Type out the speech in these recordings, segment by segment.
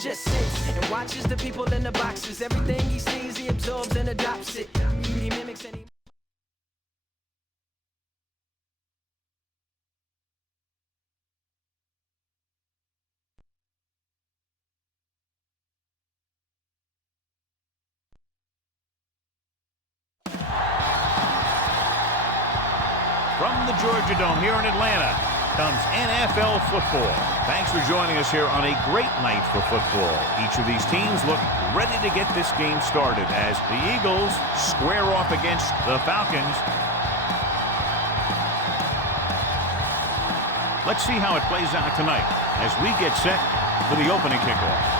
just sits and watches the people in the boxes. Everything he sees, he absorbs and adopts it. He mimics and he... From the Georgia Dome here in Atlanta comes NFL football. Thanks for joining us here on a great night for football. Each of these teams look ready to get this game started as the Eagles square off against the Falcons. Let's see how it plays out tonight as we get set for the opening kickoff.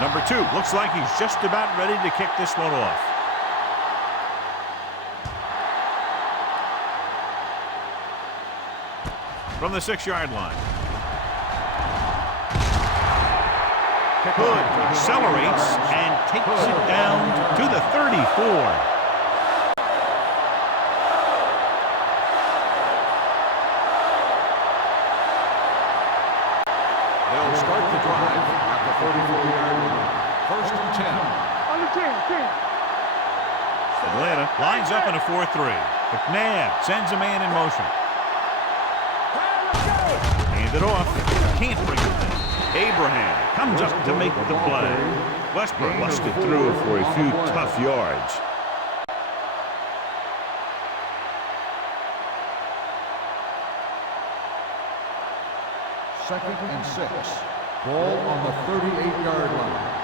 Number 2 looks like he's just about ready to kick this one off. From the 6-yard line. Hood accelerates and takes it down to the 34. They'll start the drive at the 34-yard line. First and 10. On the 10. Atlanta lines up in a 4-3. McNabb sends a man in motion. Hand it off. Can't bring it in. Abraham comes up to make the play. Westbrook busted through for a few tough yards. Second and 6. Ball on the 38-yard line.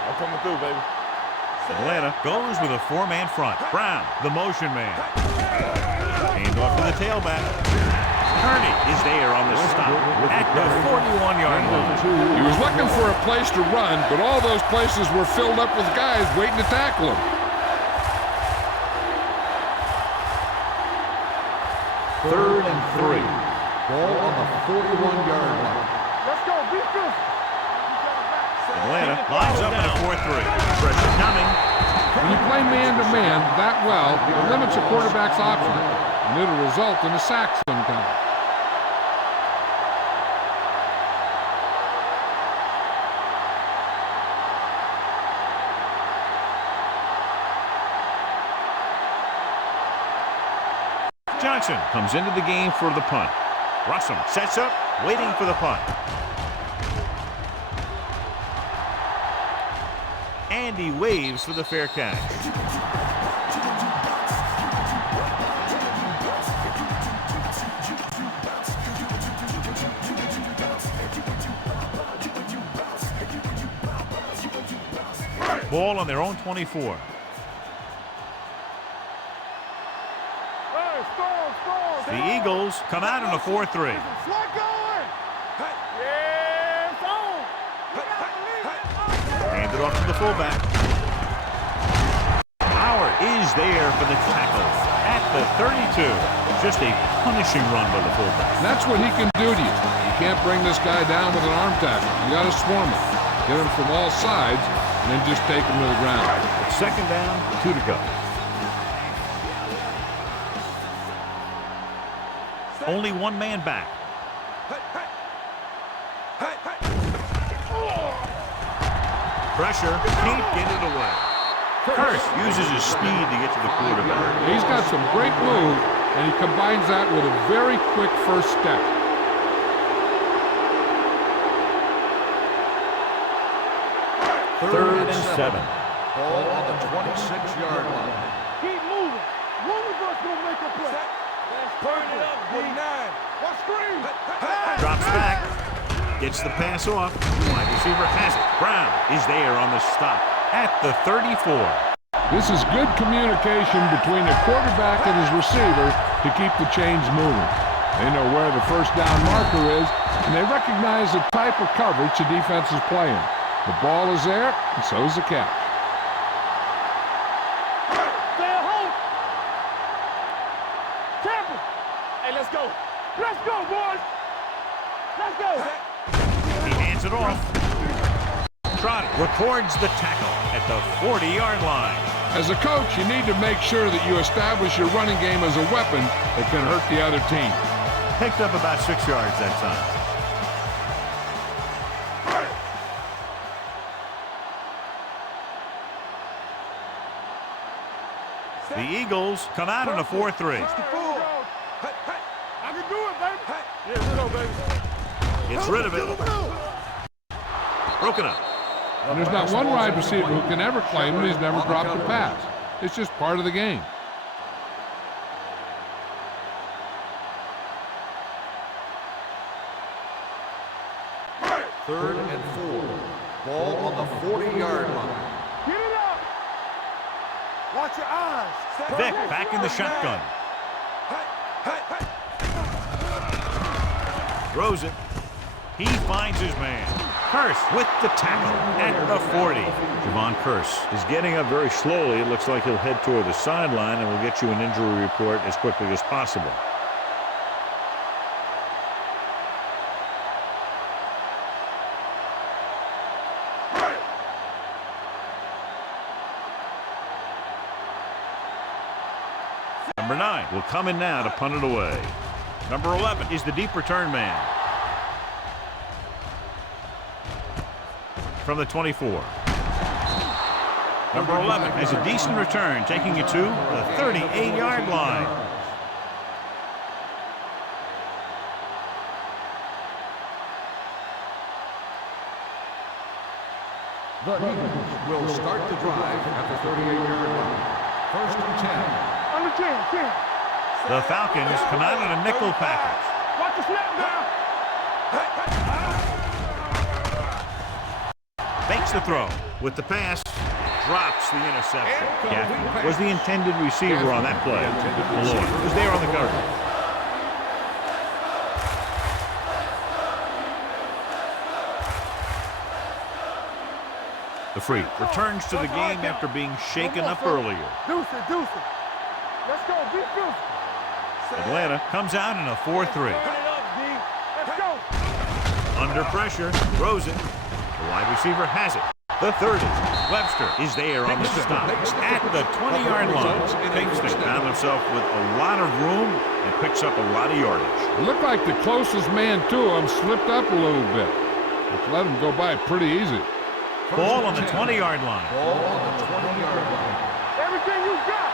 I'm coming through, baby. Atlanta goes with a 4-man front. Brown, the motion man. Hand off to the tailback. Kearney is there on the stop at the 41-yard line. He was looking for a place to run, but all those places were filled up with guys waiting to tackle him. Third and 3. Ball on the 41-yard line. Let's go, defense. Atlanta lines up in a 4-3. Pressure coming. When you play man-to-man that well, it limits a quarterback's options, and it'll result in a sack sometimes. Johnson comes into the game for the punt. Russell sets up, waiting for the punt. And he waves for the fair catch. Ball on their own 24. The Eagles come out in a 4-3. Hand it off to the fullback. Howard is there for the tackle at the 32. Just a punishing run by the fullback. And that's what he can do to you. You can't bring this guy down with an arm tackle. You got to swarm him. Get him from all sides, and then just take him to the ground. Second down, 2 to go. Only one man back. Pressure, can't get it away. Curse uses his speed to get to the quarterback. He's got some great move, and he combines that with a very quick first step. Third and 7. Ball on the 26-yard line. Keep moving. One of us will make a play. Let's turn it up, D9. What screen? Drops back. Gets the pass off. Wide receiver has it. Brown is there on the stop at the 34. This is good communication between the quarterback and his receiver to keep the chains moving. They know where the first down marker is, and they recognize the type of coverage the defense is playing. The ball is there, and so is the catch. Stay at home. Tampa. Hey, let's go. Let's go, boys. Let's go. He hands it off. Trotter records the tackle at the 40-yard line. As a coach, you need to make sure that you establish your running game as a weapon that can hurt the other team. Picked up about 6 yards that time. The Eagles come out in a 4-3. I can do it, baby. Yeah, let's go, baby. Gets rid of it. Broken up. There's not one wide receiver who can ever claim that he's never dropped a pass. It's just part of the game. Third and 4. Ball on the 40-yard line. Get it up. Watch your eyes. Vick back in the shotgun. Throws it. He finds his man. Curse with the tackle at the 40. Javon Curse is getting up very slowly. It looks like he'll head toward the sideline, and we'll get you an injury report as quickly as possible. Number 9 will come in now to punt it away. Number 11 is the deep return man. From the 24. Number 11 has a decent return, taking it to the 38-yard line. The Eagles will start the drive at the 38-yard line. First and 10. On the 10. The Falcons come out in a nickel package. Watch the snap down. Fakes the throw. With the pass, drops the interception. Gaffney was the intended receiver on that play. Malone was there on the cover. The free returns to the game after being shaken up earlier. Deuce it. Let's go, be deuce. Atlanta comes out in a 4-3. Turn it up, D. Let's go. Under pressure, throws it. The wide receiver has it. The 30. Webster is there on the stop at the 20-yard line. Kingston found himself with a lot of room and picks up a lot of yardage. It looked like the closest man to him slipped up a little bit, which let him go by pretty easy. Ball on the 20-yard line. Ball on the 20-yard line. Everything you got.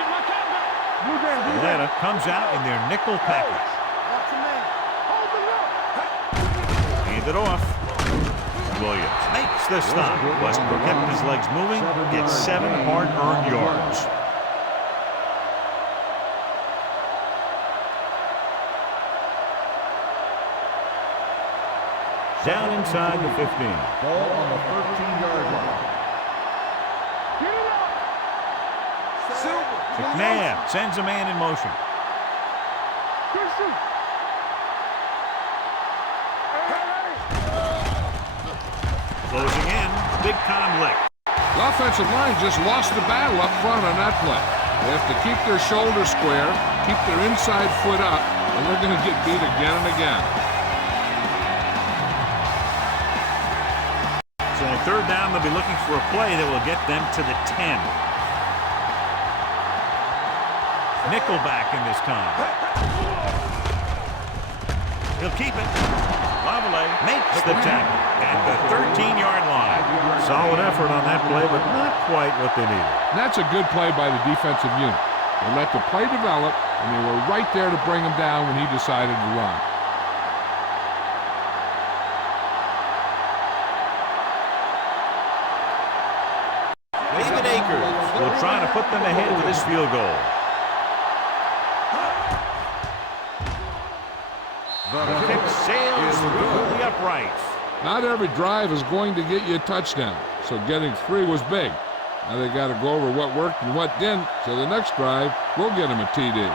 Get my top back. Blue down. Atlanta comes out in their nickel package. Watch your man. Hold it up. Hand it off. Williams makes the stop. Westbrook kept his legs moving. Gets 7 hard-earned yards. Down inside the 15. Ball on the 13-yard line. Get it up. Silver. McNabb sends a man in motion. Christian. Closing in, big time lick. The offensive line just lost the battle up front on that play. They have to keep their shoulders square, keep their inside foot up, and they're going to get beat again and again. So on third down, they'll be looking for a play that will get them to the 10. Nickelback in this time. He'll keep it. Lavallee makes the tackle at the 13-yard line. Solid effort on that play, but not quite what they needed. And that's a good play by the defensive unit. They let the play develop, and they were right there to bring him down when he decided to run. David Akers will try to put them ahead with this field goal. The kick sails through the uprights. Not every drive is going to get you a touchdown, so getting 3 was big. Now they got to go over what worked and what didn't, so the next drive will get him a TD.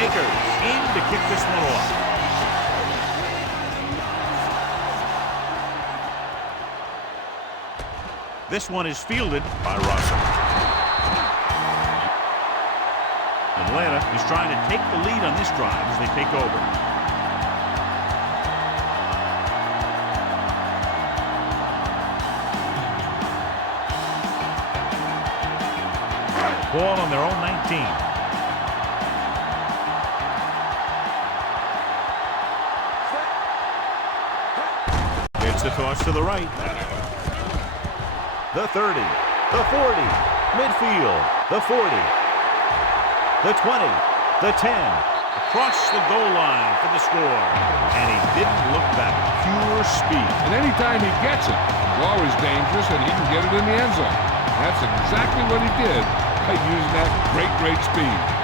Akers in to kick this one off. This one is fielded by Russell. Atlanta is trying to take the lead on this drive as they take over. Ball on their own 19. It's the toss to the right. The 30, the 40, midfield, the 40, the 20, the 10, across the goal line for the score. And he didn't look back. Pure speed. And anytime he gets it, he's always dangerous, and he can get it in the end zone. That's exactly what he did by using that great speed.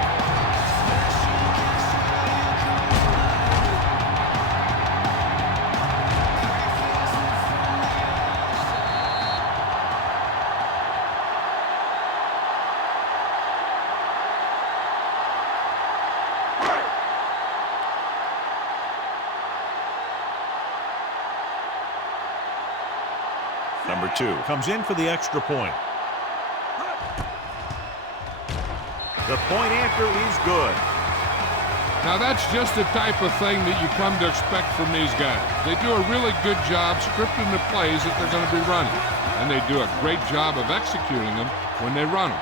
Number 2 comes in for the extra point. The point after is good. Now that's just the type of thing that you come to expect from these guys. They do a really good job scripting the plays that they're going to be running. And they do a great job of executing them when they run them.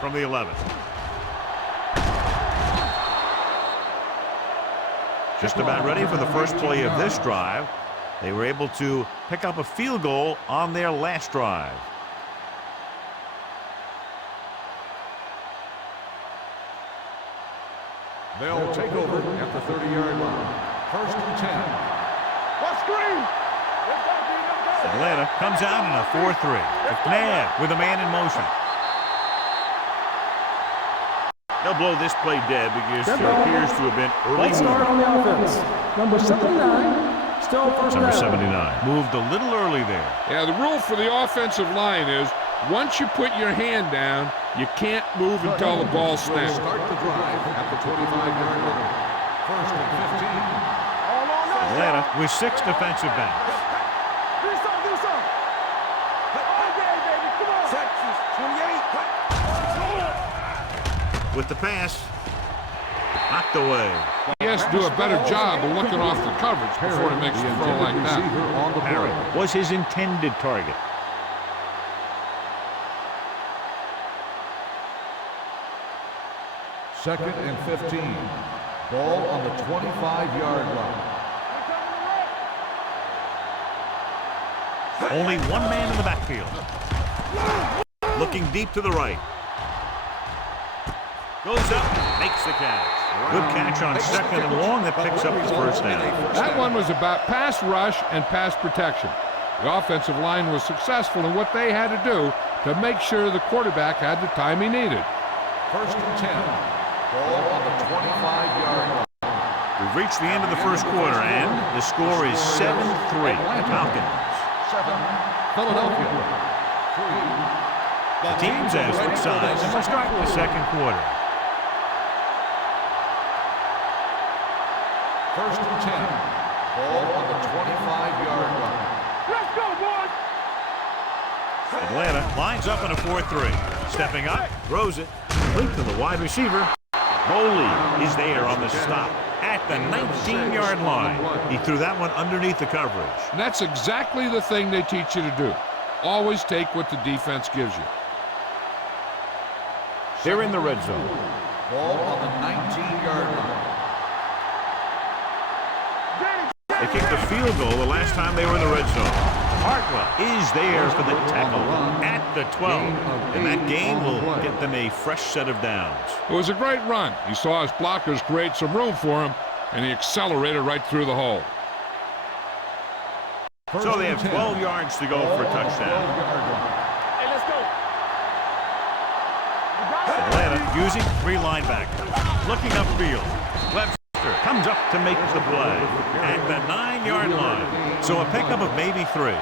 From the 11. Just about ready for the first play of this drive. They were able to pick up a field goal on their last drive. They'll take over at the 30-yard line. First and 10. What screen? Let's go, D, let's go. Atlanta comes out in a 4-3. McNabb with a man in motion. They'll blow this play dead because there appears to have been early start on the offense. Number 79, still first down. Number 79 moved a little early there. Yeah, the rule for the offensive line is once you put your hand down, you can't move until the ball snaps. Start the drive at the 25-yard line. First and 15. Atlanta with 6 defensive backs. Do something. Okay, baby, come on. Texas, 28. With the pass, knocked away. He has to do a better job of looking off the coverage before he makes a throw like that. On the Harry play. was his intended target. Second and 15. Ball on the 25-yard line. Only one man in the backfield. Looking deep to the right. Goes up, makes the catch. Good catch on second and long that picks up his first down. That one was about pass rush and pass protection. The offensive line was successful in what they had to do to make sure the quarterback had the time he needed. First and 10. Ball on the 25-yard line. We've reached the end of the first quarter, and the score is 7-3. Falcons. 7. Philadelphia. 3. The teams have switched sides and will start the second quarter. First and 10. Ball on the 25-yard line. Let's go, boys. Atlanta lines up in a 4-3. Stepping up, throws it, complete to the wide receiver. Bowley is there on the stop at the 19-yard line. He threw that one underneath the coverage. And that's exactly the thing they teach you to do. Always take what the defense gives you. They're in the red zone. Ball on the 19-yard line. They kicked the field goal the last time they were in the red zone. Hartwell is there for the tackle at the 12. And that gain will get them a fresh set of downs. It was a great run. He saw his blockers create some room for him, and he accelerated right through the hole. So they have 12 yards to go for a touchdown. Hey, let's go. Atlanta using 3 linebackers. Looking upfield. Left Foster comes up to make the play at the 9-yard line. So a pickup of maybe 3.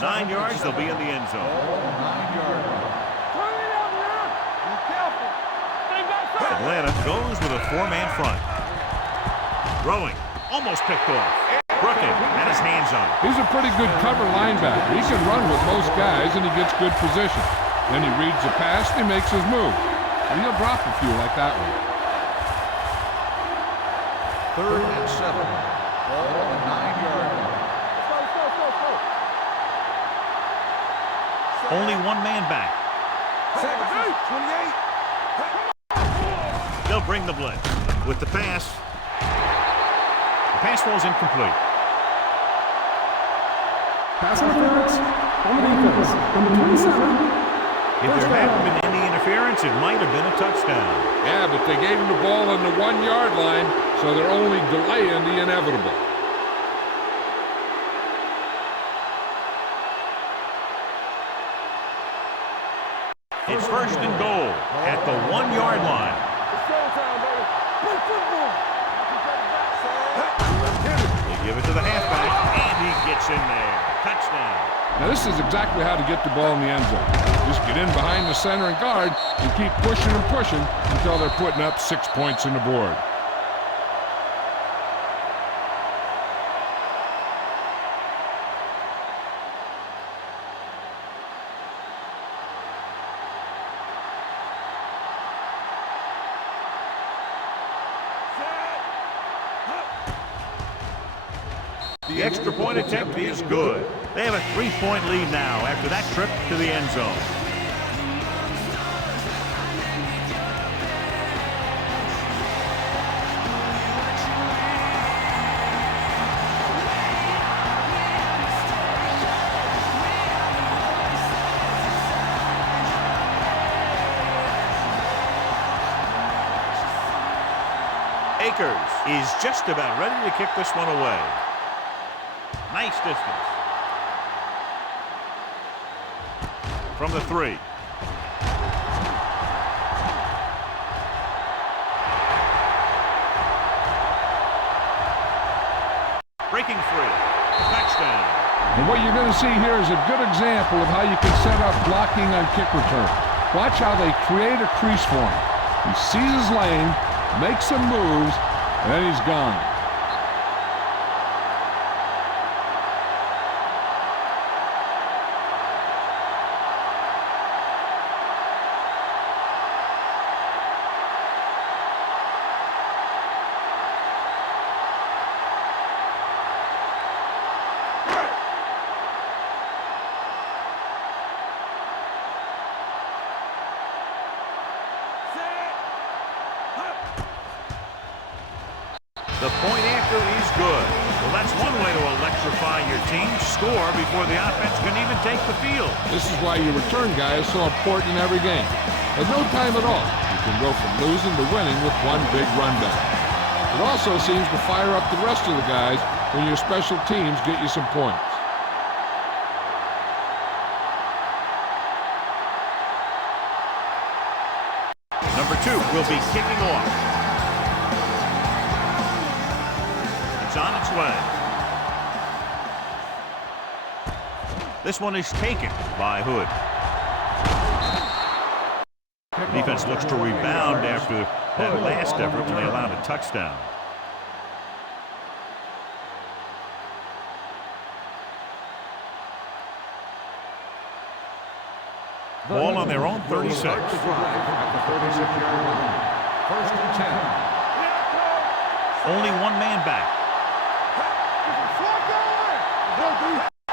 Nine yards, they'll be in the end zone. 9-yard line. Turn it up now. Be careful. Atlanta goes with a 4-man front. Throwing, almost picked off. Brooking had his hands on it. He's a pretty good cover linebacker. He can run with most guys, and he gets good position. Then he reads the pass, and he makes his move. And he'll drop a few like that one. 3rd and 7. Ball on the 9-yard line. Only one man back. 28. They'll bring the blitz. With the pass. The pass falls incomplete. Pass interference on the defense. Number 27. If there hadn't been any interference, it might have been a touchdown. Yeah, but they gave him the ball on the 1-yard line, so they're only delaying the inevitable. It's 1st and goal at the 1-yard line. It's showtime, baby. Play football. They give it to the halfback, and he gets in there. Touchdown. Now, this is exactly how to get the ball in the end zone. Just get in behind the center and guard and keep pushing and pushing until they're putting up 6 points on the board. The extra point attempt is good. They have a 3-point lead now after that trip to the end zone. Akers is just about ready to kick this one away. Nice distance. From the 3. Breaking free. Touchdown. And what you're going to see here is a good example of how you can set up blocking on kick return. Watch how they create a crease for him. He sees his lane, makes some moves, and then he's gone. The point after is good. Well, that's one way to electrify your team. Score before the offense can even take the field. This is why your return guy is so important in every game. At no time at all, you can go from losing to winning with one big run back. It also seems to fire up the rest of the guys when your special teams get you some points. Number 2 will be kicking off. It's on its way. This one is taken by Hood. The defense looks to rebound after that last effort when they allowed a touchdown. Ball on their own 36. At the 36-yard line. 1st and 10. Only one man back.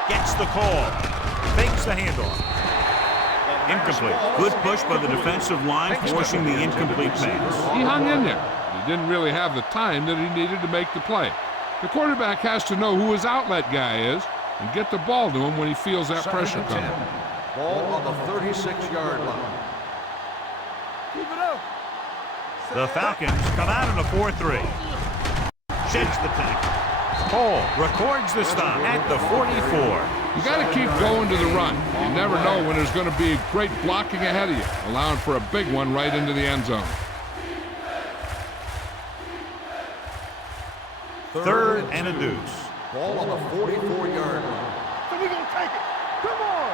Gets the call. Fakes the handoff. Incomplete. Good push by the defensive line, forcing the incomplete pass. He hung in there. He didn't really have the time that he needed to make the play. The quarterback has to know who his outlet guy is and get the ball to him when he feels that pressure coming. Ball on the 36-yard line. Keep it up. The Falcons come out in a 4-3. Sheds the tackle. Hall records the stop at the 44. You got to keep going to the run. You never know when there's going to be great blocking ahead of you, allowing for a big one right into the end zone. Third and a deuce. Ball on the 44-yard line. So we're going to take it. Come on.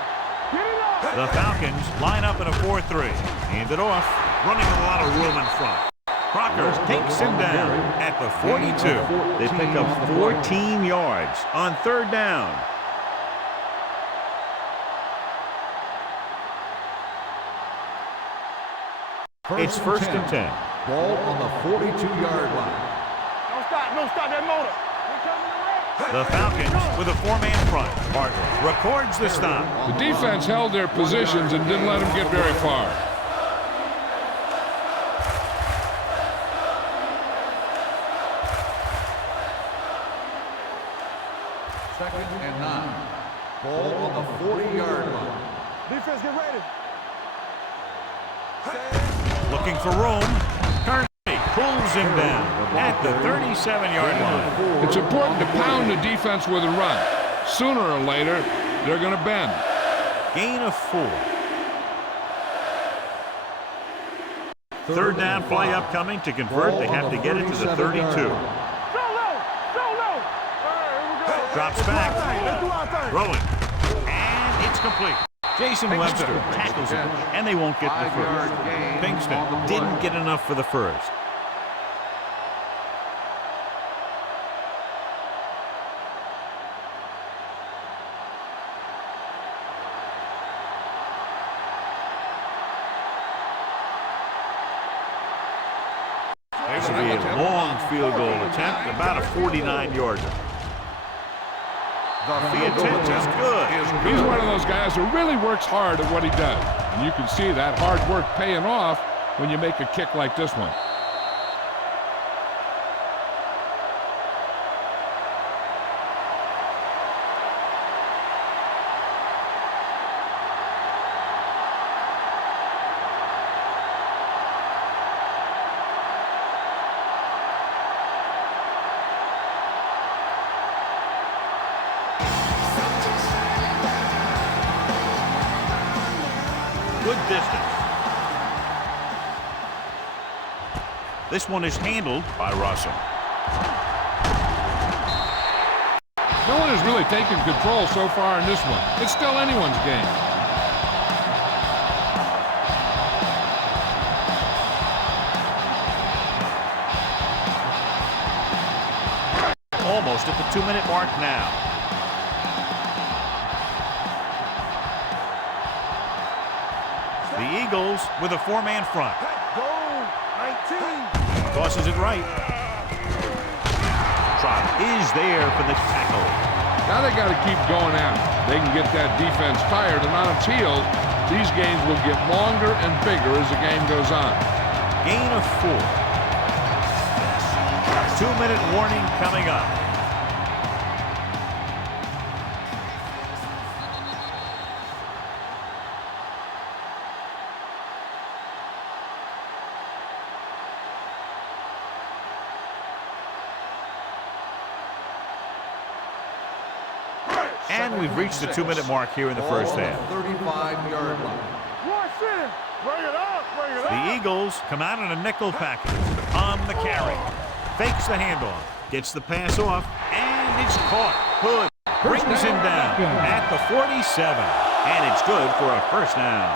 Get it up. The Falcons line up in a 4-3. Hand it off, running a lot of room in front. Crocker takes him down at the 42. They pick up 14 yards on third down. It's first and 10. Ball on the 42-yard line. Don't stop that motor. The Falcons with a four-man front. Bartlett records the stop. The defense held their positions and didn't let them get very far. Second and 9. Ball on the 40-yard line. Defense, get ready. Looking for room. Kearney pulls him down at the 37-yard line. It's important to pound the defense with a run. Sooner or later, they're going to bend. Gain of 4. Third down play upcoming. To convert, they have to get it to the 32. Drops back. Rolling. And it's complete. Jason Webster tackles it, and they won't get the first. Pinkston didn't get enough for the first. This will be a long field goal attempt, about a 49-yarder. The intent is good. He's one of those guys who really works hard at what he does. And you can see that hard work paying off when you make a kick like this one. Good distance. This one is handled by Russell. No one has really taken control so far in this one. It's still anyone's game. Almost at the 2-minute mark now. The Eagles with a four-man front. Go, 19. Tosses it right. Trot is there for the tackle. Now they got to keep going at it. They can get that defense tired and on its heels. These games will get longer and bigger as the game goes on. Gain of 4. 2-minute warning coming up. And we've reached the 2-minute mark here in the first half. 35-yard line. Bring it up, bring it up. The Eagles come out in a nickel package on the carry. Fakes the handoff, gets the pass off, and it's caught. Hood brings him down at the 47, and it's good for a first down.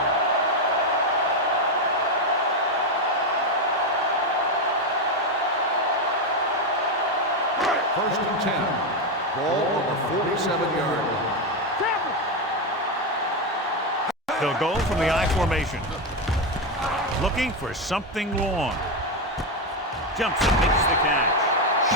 First and 10. Ball on the 47-yard line. They'll go from the I formation. Looking for something long. Jumps and makes the catch.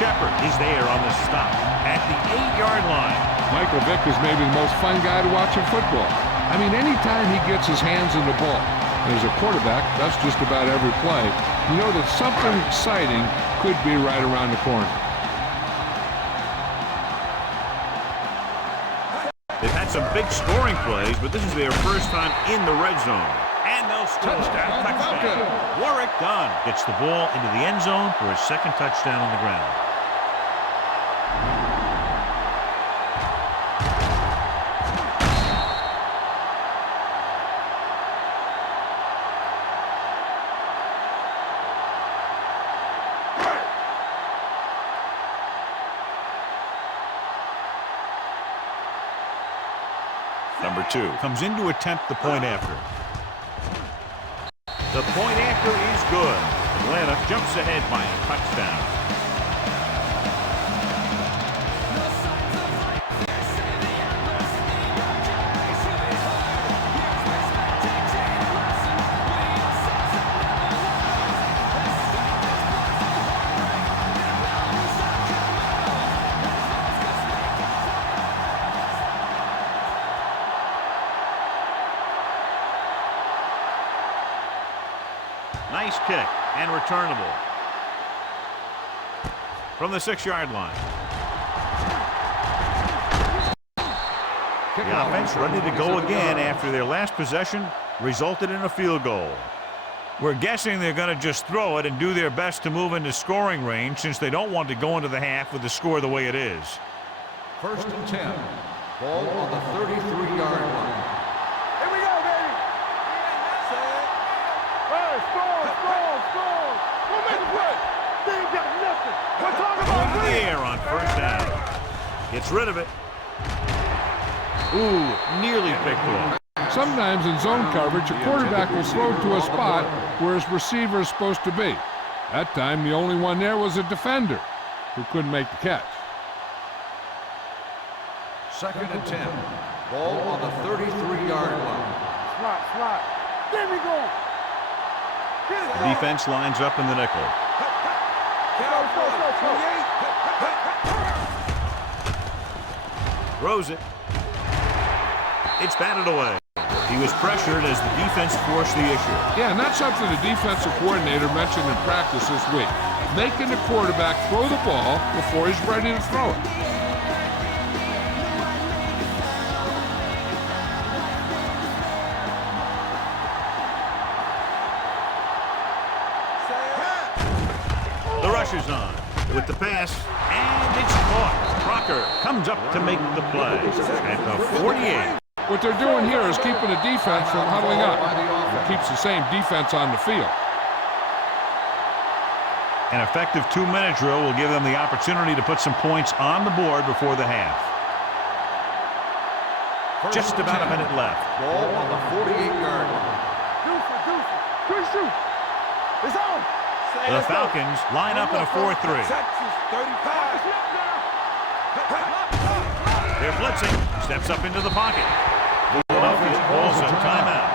Shepard is there on the stop at the 8-yard line. Michael Vick is maybe the most fun guy to watch in football. I mean, anytime he gets his hands on the ball, and as a quarterback, that's just about every play, you know that something exciting could be right around the corner. They've had some big scoring plays, but this is their first time in the red zone. And they'll score. Touchdown. Warwick Dunn gets the ball into the end zone for his second touchdown on the ground. number 2. Comes in to attempt the point after. The point after is good. Atlanta jumps ahead by a touchdown. Nice kick and returnable from the 6-yard line. The offense ready to go again after their last possession resulted in a field goal. We're guessing they're going to just throw it and do their best to move into scoring range since they don't want to go into the half with the score the way it is. 1st and 10. Ball on the 33-yard line. Here we go, baby. Hey, score. Don't make a play. They ain't got nothing. We're talking about Over the air on 1st down. Gets rid of it. Ooh, nearly picked off. Sometimes in zone coverage, a quarterback will throw to a spot where his receiver is supposed to be. That time, the only one there was a defender who couldn't make the catch. 2nd and 10. Ball on the 33-yard line. Slot. There we go. The defense lines up in the nickel. Throws it. It's batted away. He was pressured as the defense forced the issue. Yeah, and that's something the defensive coordinator mentioned in practice this week. Making the quarterback throw the ball before he's ready to throw it. The rush is on with the pass, and it's caught. Crocker comes up to make the play at the 48. What they're doing here is keeping the defense from huddling up. It keeps the same defense on the field. An effective 2-minute drill will give them the opportunity to put some points on the board before the half. Just about a minute left. Ball on the 48-yard line. Good shoot. It's on. The Falcons line up in a 4-3. Texas 35. They're blitzing. Steps up into the pocket. Philadelphia calls a timeout.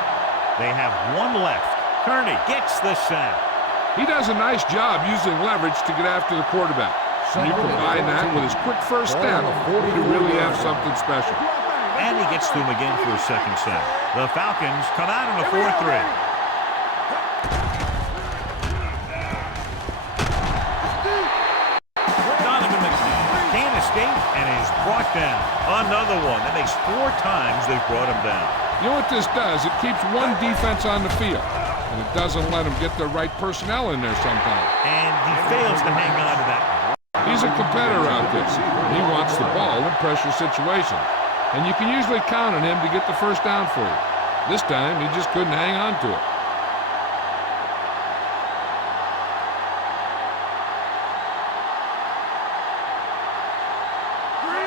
They have one left. Kearney gets the sack. He does a nice job using leverage to get after the quarterback. And you combine that with his quick first step, you really have something special. And he gets to him again for a second sack. The Falcons come out in a 4-3. And is brought down. Another one. That makes 4 times they've brought him down. You know what this does? It keeps one defense on the field, and it doesn't let them get the right personnel in there sometimes. And he fails to hang on to that. He's a competitor out there. He wants the ball in pressure situations, and you can usually count on him to get the first down for you. This time, he just couldn't hang on to it.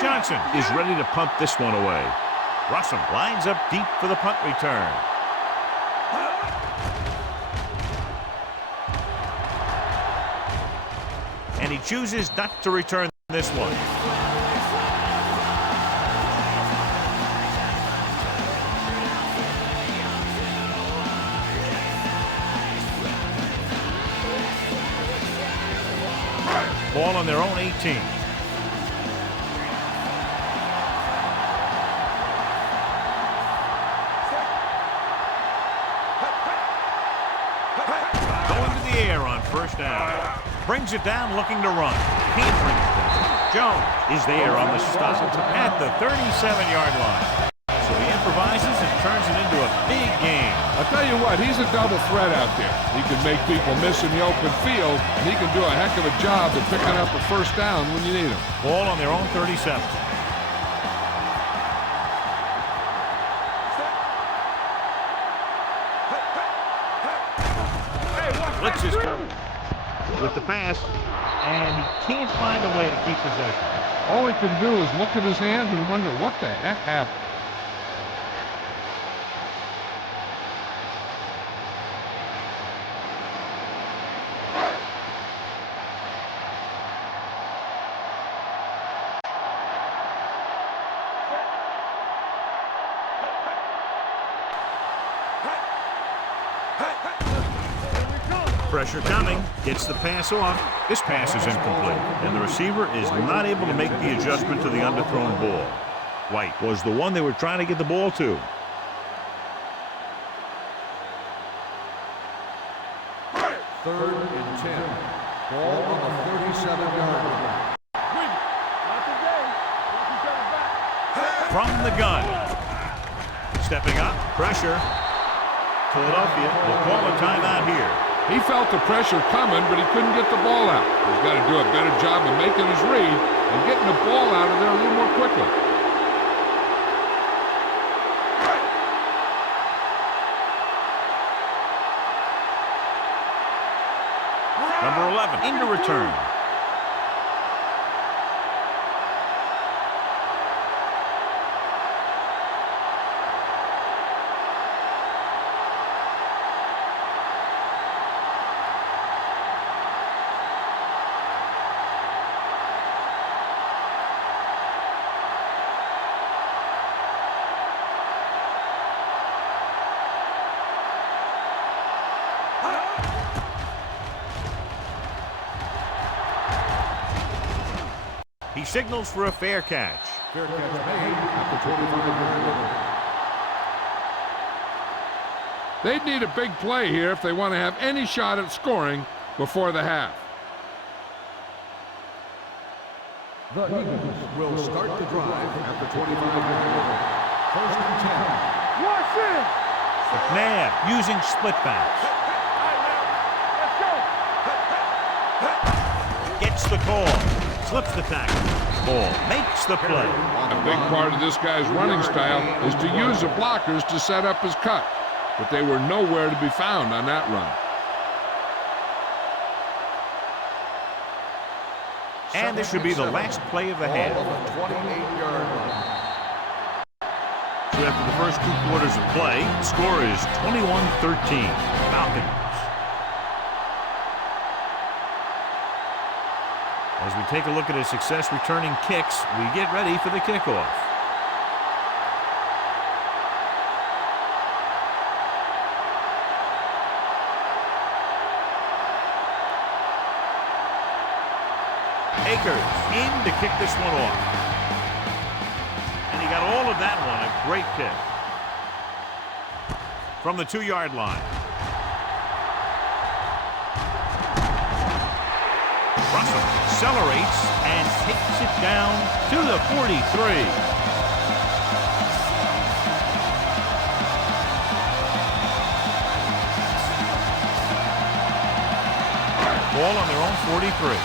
Johnson is ready to punt this one away. Russell lines up deep for the punt return. And he chooses not to return this one. Ball on their own 18. First down. Brings it down looking to run. Can't bring it down. Jones is there on the stop at the 37-yard line. So he improvises and turns it into a big game. I'll tell you what, he's a double threat out there. He can make people miss in the open field, and he can do a heck of a job of picking up a first down when you need him. Ball on their own 37. Blitzes with the pass, and he can't find a way to keep possession. All he can do is look at his hands and wonder what the heck happened. Pressure coming. Gets the pass off. This pass is incomplete, and the receiver is not able to make the adjustment to the underthrown ball. White was the one they were trying to get the ball to. Third and 10. Ball on the 37-yard line. From the gun. Stepping up. Pressure. Philadelphia will call a timeout here. He felt the pressure coming, but he couldn't get the ball out. He's got to do a better job of making his read and getting the ball out of there a little more quickly. Number 11 into return. He signals for a fair catch. Fair catch made at the 25-yard line. They'd need a big play here if they want to have any shot at scoring before the half. The Eagles will start the drive at the 25-yard line. First and 10. Watch it! McNabb using split backs. Gets the call. Slips the tackle. Ball makes the play. A big part of this guy's running style is to use the blockers to set up his cut, but they were nowhere to be found on that run. And this should be the last play of the half. Ball on the 28-yard line. So after the first 2 quarters of play, the score is 21-13. Falcons. As we take a look at his success returning kicks, we get ready for the kickoff. Akers in to kick this one off. And he got all of that one, a great kick. From the 2-yard line. Russell accelerates and takes it down to the 43. Ball on their own 43.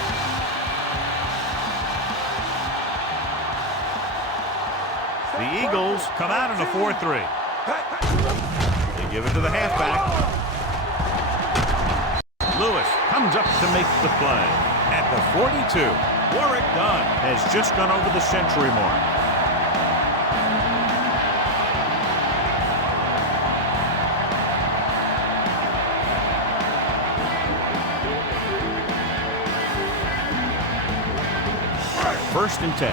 The Eagles come out in a 4-3. They give it to the halfback. Lewis comes up to make the play. At the 42, Warwick Dunn has just gone over the century mark. First and 10.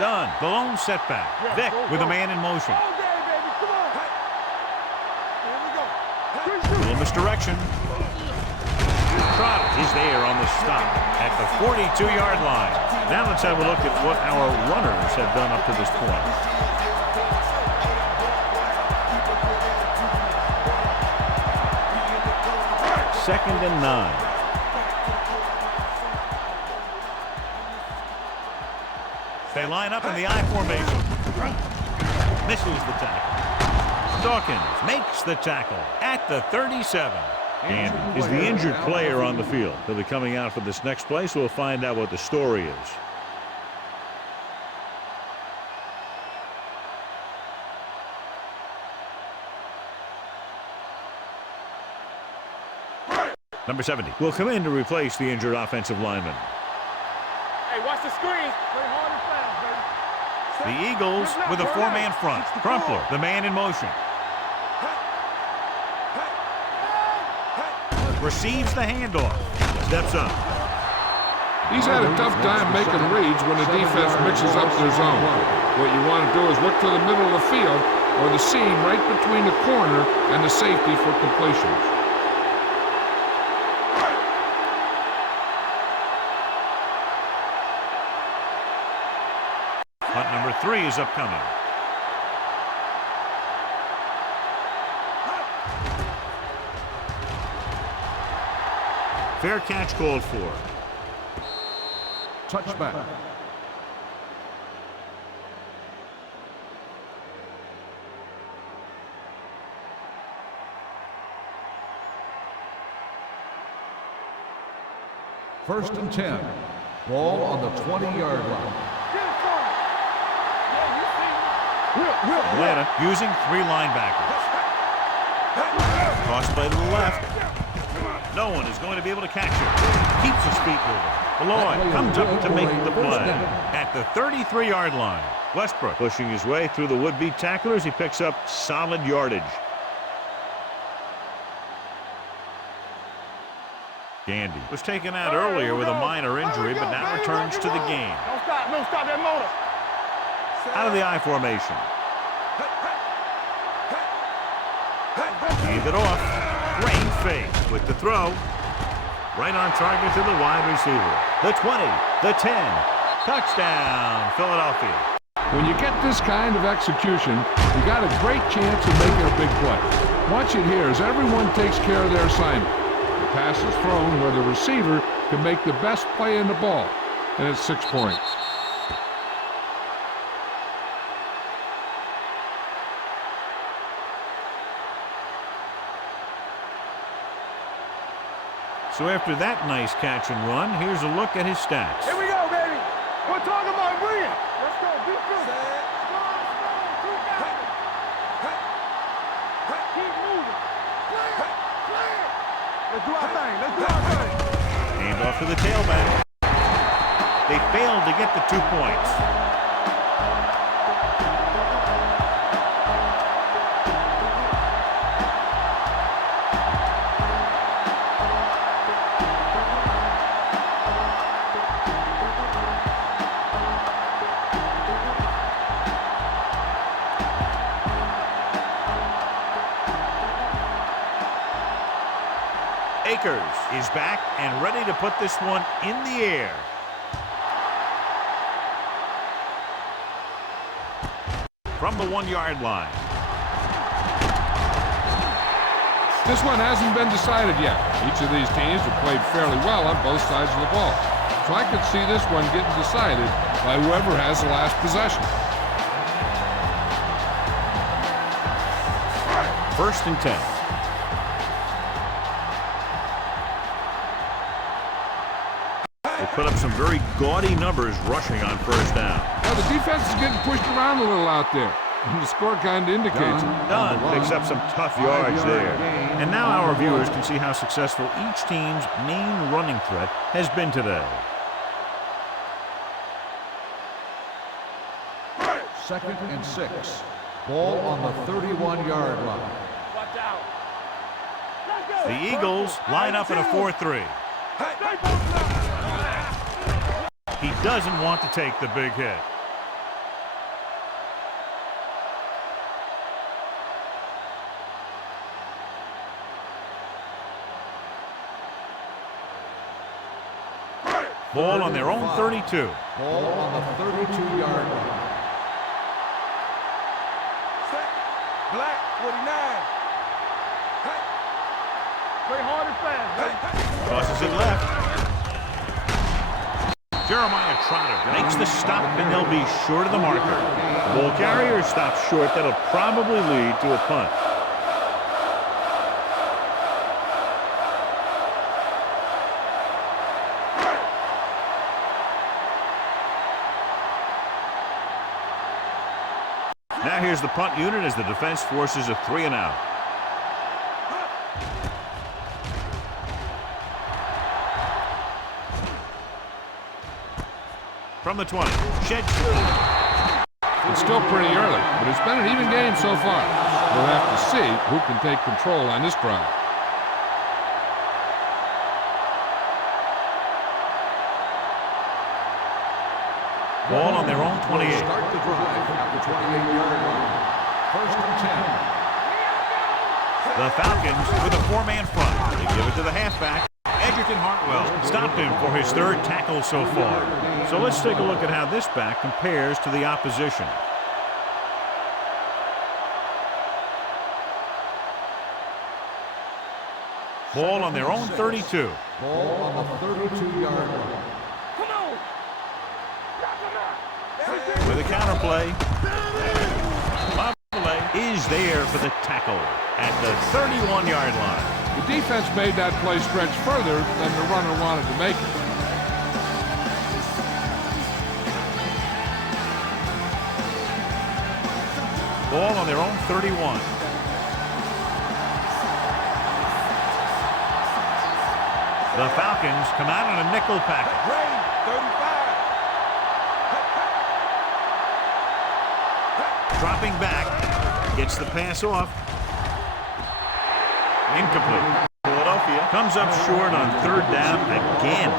Dunn, the lone setback. Vick with a man in motion. Little misdirection. Trotter is there on the stop at the 42-yard line. Now let's have a look at what our runners have done up to this point. Second and 9. They line up in the I formation. Misses the tackle. Dawkins makes the tackle at the 37. And is the injured player on the field. He'll be coming out for this next play, so we'll find out what the story is. Number 70 will come in to replace the injured offensive lineman. Hey, watch the screen. Play hard and fast, baby. The Eagles with a 4-man front. Crumpler, the man in motion. Receives the handoff. Steps up. He's had a tough time making reads when the defense mixes up their zone. What you want to do is look to the middle of the field or the seam right between the corner and the safety for completions. Punt number 3 is upcoming. Fair catch called for. Touchback. First and 10. Ball on the 20-yard line. Atlanta using 3 linebackers. Cross play to the left. No one is going to be able to catch him. Keeps his feet moving. Malloy comes up to make the play at the 33-yard line. Westbrook pushing his way through the would-be tacklers. He picks up solid yardage. Gandy was taken out earlier with a minor injury, but now returns to the game. Don't stop that motor. Out of the I formation. Hand it off. Rain fake with the throw. Right on target to the wide receiver. The 20, the 10. Touchdown, Philadelphia. When you get this kind of execution, you got a great chance of making a big play. Watch it here as everyone takes care of their assignment. The pass is thrown where the receiver can make the best play in the ball, and it's 6 points. So after that nice catch and run, here's a look at his stats. Here we go, baby. We're talking about brilliant. Let's go. Be good. Keep moving. Play it. Let's do our thing. Hand off to the tailback. They failed to get the 2 points. Akers is back and ready to put this one in the air. From the 1-yard line. This one hasn't been decided yet. Each of these teams have played fairly well on both sides of the ball. So I could see this one getting decided by whoever has the last possession. First and 10. Put up some very gaudy numbers rushing on first down. Well, the defense is getting pushed around a little out there. And the score kind of indicates it. Dunn picks up some tough yards there. And now our viewers can see how successful each team's main running threat has been today. Second and 6. Ball on the 31-yard line. Watch out. The Eagles line up in a 4-3. He doesn't want to take the big hit. Ball on their own 32. Ball on the 32-yard line. Black 49. Play hard and fast. Tosses it left. Jeremiah Trotter makes the stop, and they'll be short of the marker. Ball carrier stops short. That'll probably lead to a punt. Now here's the punt unit as the defense forces a 3-and-out. From the 20, Shed. It's still pretty early, but it's been an even game so far. We'll have to see who can take control on this drive. Ball on their own 28. Start the drive at the 28-yard line. First and 10. The Falcons with a four-man front. They give it to the halfback. Edgerton Hartwell stopped him for his third tackle so far. So let's take a look at how this back compares to the opposition. Ball on their own 32. Ball on the 32-yard line. Come on. With a counterplay. Is there for the tackle at the 31-yard line. The defense made that play stretch further than the runner wanted to make it. Ball on their own 31. The Falcons come out on a nickel package. Ray, 35. Dropping back. Gets the pass off. Incomplete. Philadelphia comes up short on third down again.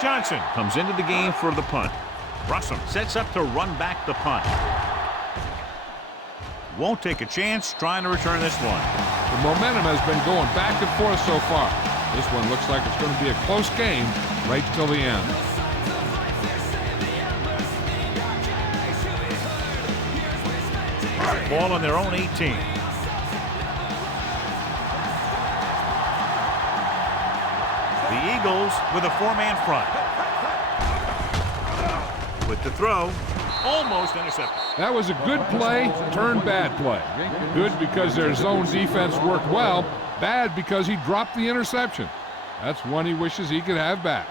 Johnson comes into the game for the punt. Russell sets up to run back the punt. Won't take a chance trying to return this one. The momentum has been going back and forth so far. This one looks like it's going to be a close game right till the end. Ball on their own 18. The Eagles with a four-man front. With the throw, almost intercepted. That was a good play, turned bad play. Good because their zone defense worked well. Bad because he dropped the interception. That's one he wishes he could have back.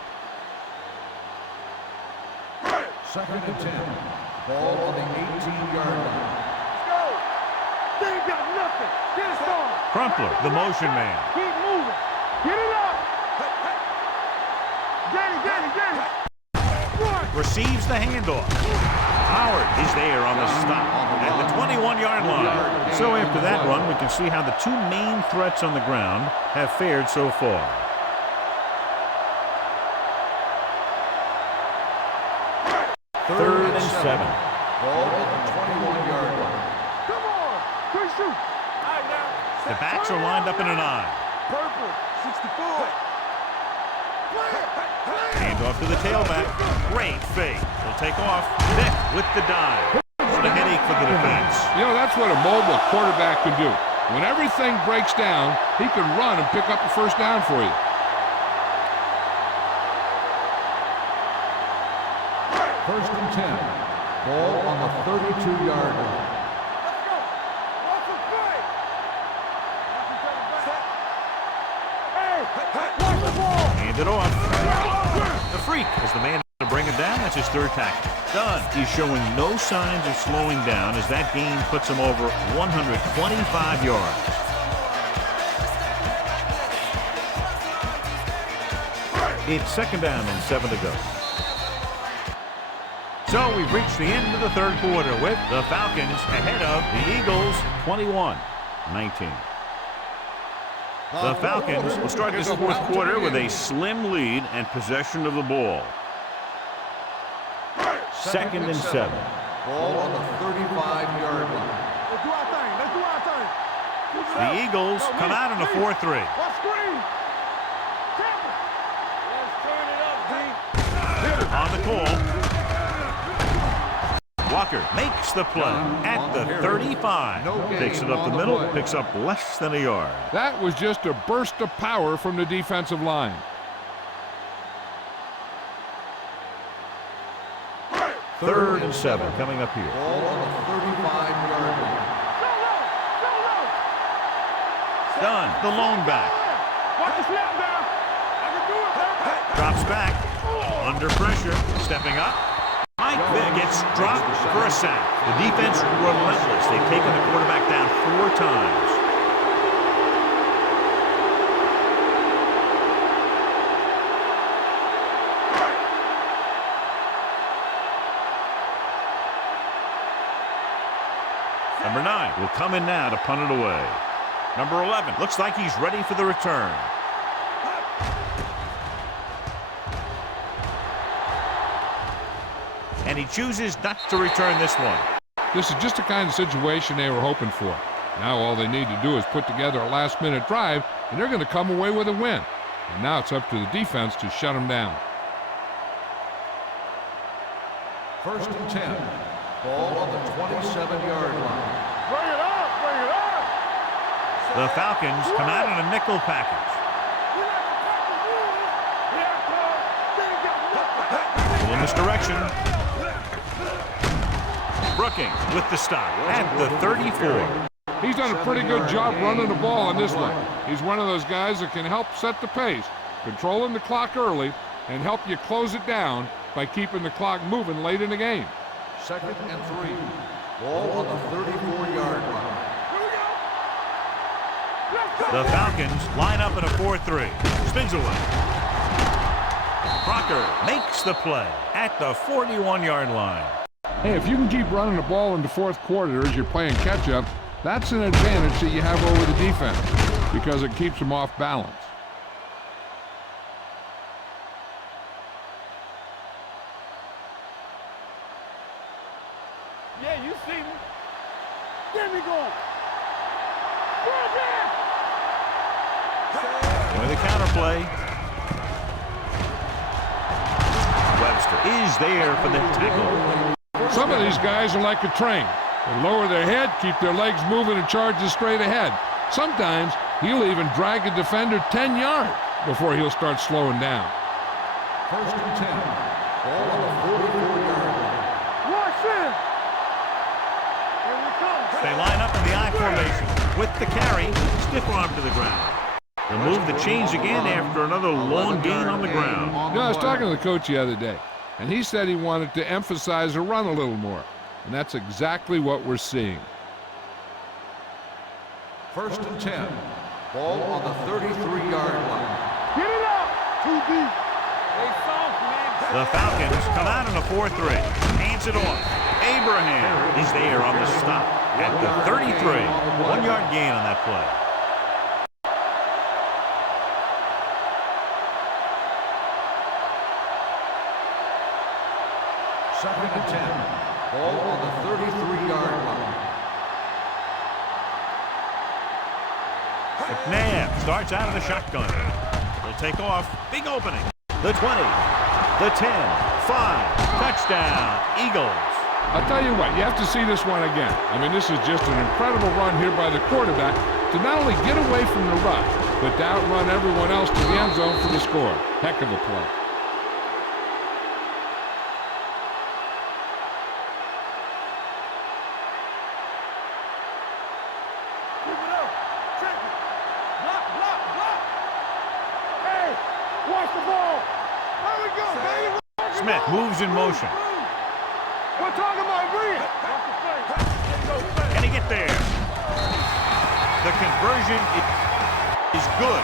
Second and 10. Ball on the 18-yard line. Let's go. They ain't got nothing. Get us on. Crumpler, the motion man. Keep moving. Get it up. Get it. Run. Receives the handoff. Howard is there on the stop at the 21-yard line. So after that run, we can see how the two main threats on the ground have fared so far. Third and 7. Ball on the 21-yard line. Come on. Quick shoot. All right, now. The backs are lined up in an I. Purple. 64. Hand off to the tailback. Great fake. Will take off. Vick with the dive. What a headache for the defense. You know, that's what a mobile quarterback can do. When everything breaks down, he can run and pick up the first down for you. First and 10. Ball on the 32-yard line. Let's go. What's the play? Hey, watch the ball. Hand it off. The freak is the man to bring him down. That's his third tackle. Done. He's showing no signs of slowing down as that gain puts him over 125 yards. It's second down and 7 to go. So we've reached the end of the third quarter with the Falcons ahead of the Eagles 21-19. The Falcons will start this fourth quarter with a slim lead and possession of the ball. Second and 7. Ball on the 35-yard line. Let's do our thing. The Eagles come out in a 4-3. What screen? Let's turn it up, D. On the call. Walker makes the play at the 35. Takes it up the middle, picks up less than a yard. That was just a burst of power from the defensive line. Third and 7 coming up here. Ball on the 35-yard line. Done. The lone back. Watch the snap down. I can do it. Drops back. Under pressure. Stepping up. Mike Vick gets dropped for a sack. The defense relentless. They've taken the quarterback down 4 times. Number 9 will come in now to punt it away. Number 11 looks like he's ready for the return. And he chooses not to return this one. This is just the kind of situation they were hoping for. Now all they need to do is put together a last-minute drive, and they're going to come away with a win. And now it's up to the defense to shut them down. 1st and 10. Ball on the 27-yard line. Bring it up, bring it up. The Falcons come out in a nickel package. In this direction. Brooking with the stop at the 34. He's done a pretty good job running the ball on this one. He's one of those guys that can help set the pace, controlling the clock early, and help you close it down by keeping the clock moving late in the game. 2nd and 3. Ball on the 34-yard line. The Falcons line up in a 4-3. Spins away. Crocker makes the play at the 41-yard line. Hey, if you can keep running the ball in the 4th quarter as you're playing catch-up, that's an advantage that you have over the defense because it keeps them off balance. Yeah, you see me. Get me going. With the counterplay. Webster is there for the tackle. Some of these guys are like a train. They lower their head, keep their legs moving, and charge straight ahead. Sometimes he'll even drag a defender 10 yards before he'll start slowing down. 1st and 10. Ball on the 44-yard line. Watch it. Here we come. They line up in the I formation with the carry, stiff arm to the ground. Remove the chains again after another long gain on the ground. You know, I was talking to the coach the other day, and he said he wanted to emphasize the run a little more. And that's exactly what we're seeing. 1st and 10. Ball on the 33-yard line. Get it up. Too deep. They soft, man. The Falcons come out in a 4-3. Hands it off. Abraham is there on the stop at the 33. 1-yard gain on that play. Second and 10. Ball on the 33-yard line. McNabb starts out in the shotgun. He'll take off. Big opening. The 20. The 10. 5. Touchdown. Eagles. I'll tell you what, you have to see this one again. I mean, this is just an incredible run here by the quarterback to not only get away from the rush, but to outrun everyone else to the end zone for the score. Heck of a play. Smith moves in motion. We're talking about Green. Can he get there? The conversion is good.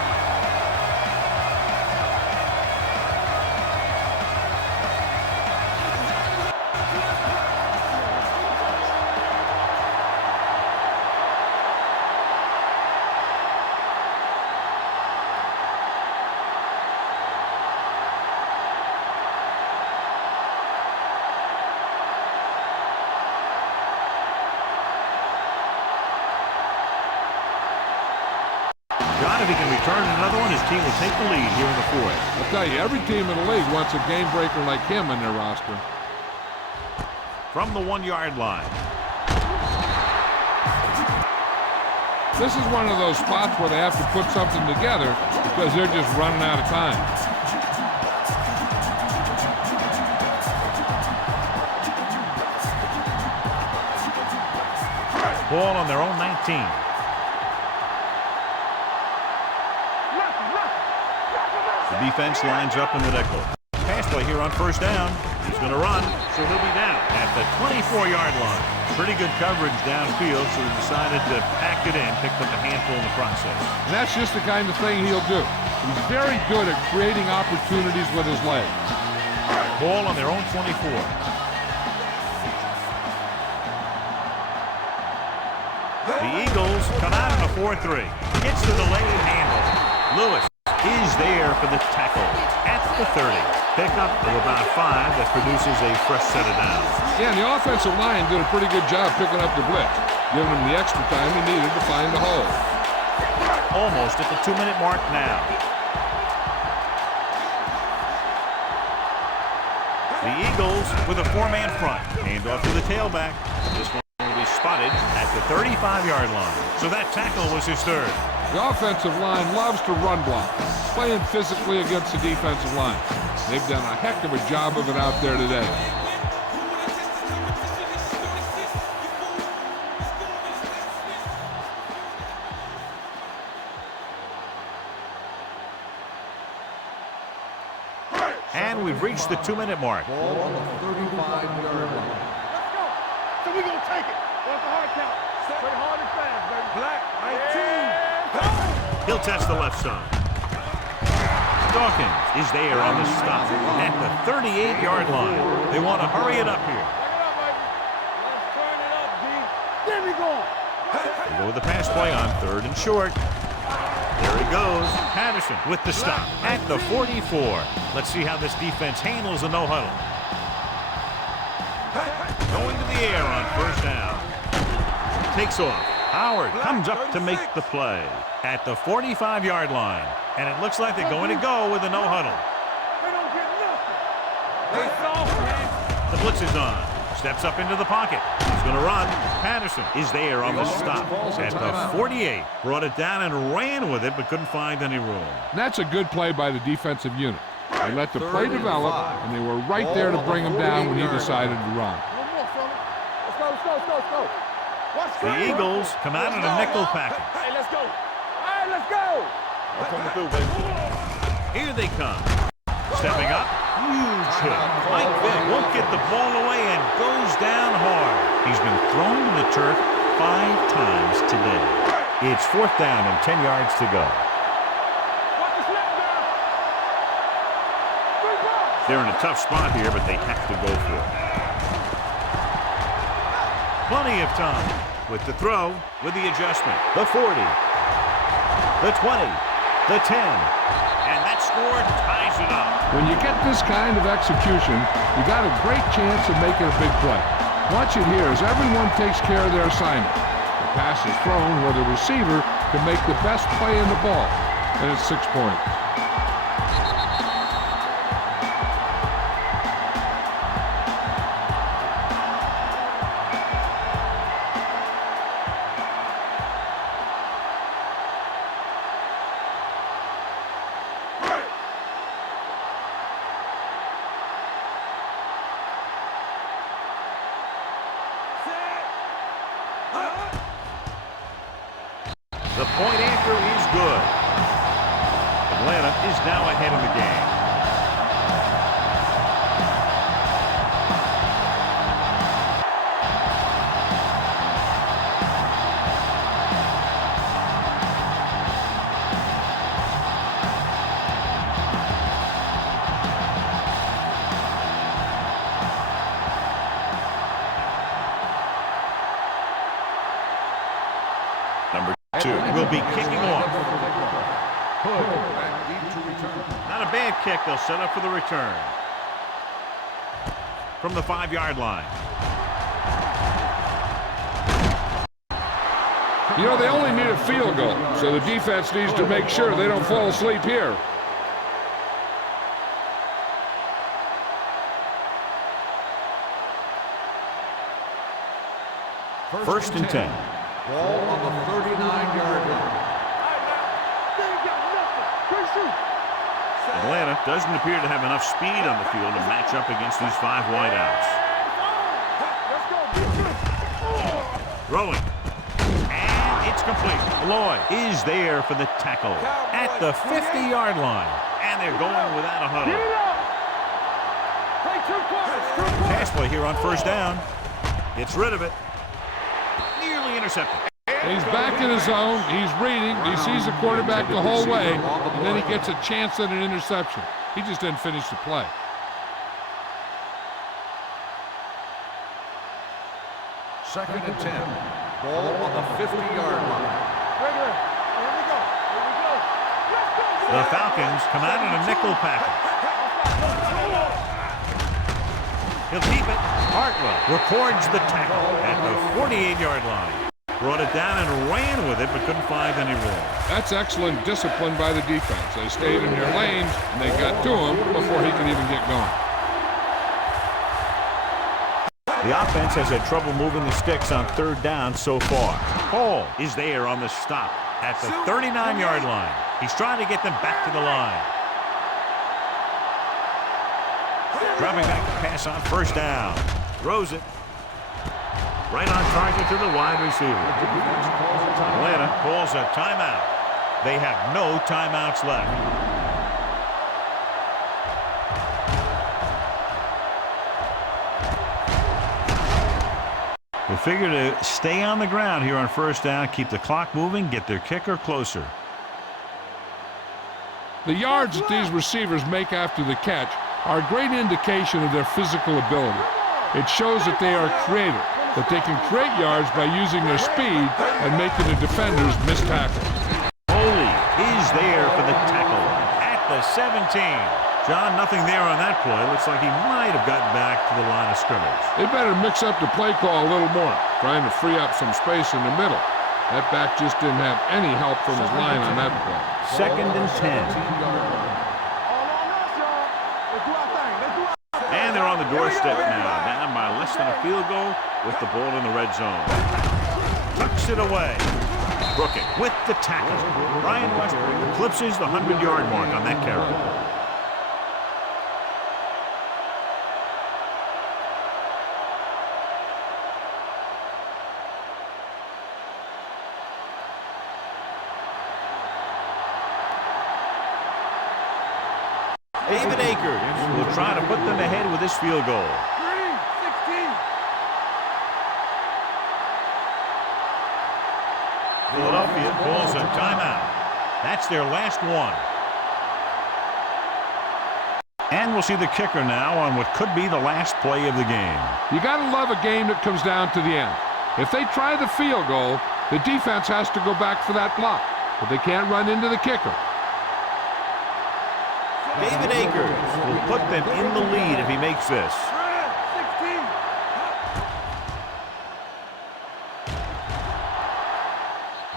John, if he can return another one, his team will take the lead here in the 4th. I'll tell you, every team in the league wants a game breaker like him in their roster. From the 1-yard line. This is one of those spots where they have to put something together because they're just running out of time. Ball on their own 19. The defense lines up in the nickel. Pass play here on 1st down. He's going to run, so he'll be down at the 24-yard line. Pretty good coverage downfield, so he decided to pack it in, picked up a handful in the process. And that's just the kind of thing he'll do. He's very good at creating opportunities with his legs. Ball on their own 24. The Eagles come out in a 4-3. Gets the delayed handle. Lewis is there for the tackle at the 30. Pickup of about 5 that produces a fresh set of downs. Yeah, and the offensive line did a pretty good job picking up the blitz, giving him the extra time he needed to find the hole. Almost at the 2-minute mark now. The Eagles with a 4-man front. Hand off to the tailback. This one will be spotted at the 35-yard line. So that tackle was his third. The offensive line loves to run block, playing physically against the defensive line. They've done a heck of a job of it out there today. And we've reached the 2-minute mark. Ball on the 35-yard line. Let's go. So we're going to take it. That's a hard count. Play hard and fast, baby. Black, 19. He'll test the left side. Dawkins is there on the stop at the 38-yard line. They want to hurry it up here. Let's turn it up, D. There we go. They go with the pass play on 3rd and short. There he goes. Patterson with the stop at the 44. Let's see how this defense handles a no-huddle. Going to the air on 1st down. Takes off. Howard comes up to make the play at the 45-yard line. And it looks like they're going to go with a no-huddle. They don't get nothing. They soft, man. The blitz is on. Steps up into the pocket. He's going to run. Patterson is there on the stop at the 48. Brought it down and ran with it, but couldn't find any room. And that's a good play by the defensive unit. They let the play develop, and they were right there to bring him down when he decided to run. One more, fella. Let's go. Watch The Eagles come out in a nickel package. Hey, let's go. All right, let's go. I'm coming through, baby. Here they come. Stepping up. Huge hit. Mike Vick won't get the ball away and goes down hard. He's been thrown to the turf 5 times today. It's 4th down and 10 yards to go. Watch the snap down. Good ball. They're in a tough spot here, but they have to go for it. Plenty of time with the throw, with the adjustment. The 40, the 20, the 10, and that score ties it up. When you get this kind of execution, you got a great chance of making a big play. Watch it here as everyone takes care of their assignment. The pass is thrown where the receiver can make the best play in the ball, and it's 6 points. The point after is good. Atlanta is now ahead in the game. Number 2 will be kicking off. Not a bad kick. They'll set up for the return. From the 5-yard line. You know, they only need a field goal, so the defense needs to make sure they don't fall asleep here. First and 10. Ball on the 39-yard line. Atlanta doesn't appear to have enough speed on the field to match up against these 5 wideouts. Throwing. And it's complete. Lloyd is there for the tackle at the 50-yard line. And they're going without a huddle. Pass play here on 1st down. Gets rid of it. Nearly intercepted. He's back in his zone. He's reading. He sees the quarterback the whole way, and then he gets a chance at an interception. He just didn't finish the play. Second and 10. Ball on the 50-yard line. Here we go. Let's go. The Falcons come out in a nickel package. He'll keep it. Hartwell records the tackle at the 48-yard line. Brought it down and ran with it, but couldn't find any room. That's excellent discipline by the defense. They stayed in their lanes, and they got to him before he could even get going. The offense has had trouble moving the sticks on third down so far. Hall is there on the stop at the 39-yard line. He's trying to get them back to the line. Dropping back to pass on first down. Throws it. Right on target to the wide receiver. Atlanta calls a timeout. They have no timeouts left. They figure to stay on the ground here on first down, keep the clock moving, get their kicker closer. The yards that these receivers make after the catch are a great indication of their physical ability. It shows that they are creative, that they can create yards by using their speed and making the defenders miss tackles. Foley is there for the tackle at the 17. John, nothing there on that play. Looks like he might have gotten back to the line of scrimmage. They better mix up the play call a little more, trying to free up some space in the middle. That back just didn't have any help from his line on that play. Second and 10. And they're on the doorstep now, down by less than a field goal with the ball in the red zone. Tucks it away. Brookett with the tackle. Brian Westbrook eclipses the 100-yard mark on that carry. David Akers will try to put them ahead with this field goal. 16. Philadelphia calls a timeout. That's their last one. And we'll see the kicker now on what could be the last play of the game. You got to love a game that comes down to the end. If they try the field goal, the defense has to go back for that block, but they can't run into the kicker. David Akers will put them in the lead if he makes this. 16.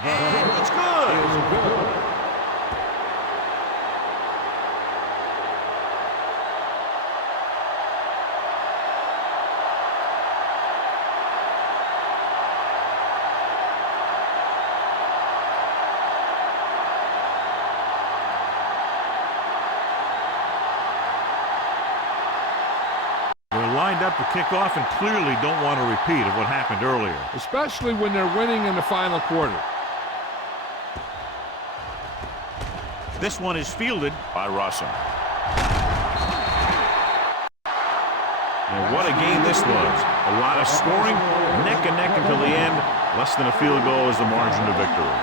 And it's good. Lined up to kick off and clearly don't want a repeat of what happened earlier. Especially when they're winning in the final quarter. This one is fielded by Rossum. And what a game this was. A lot of scoring, neck and neck until the end. Less than a field goal is the margin of victory.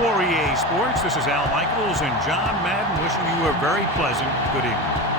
For EA Sports, this is Al Michaels and John Madden wishing you a very pleasant good evening.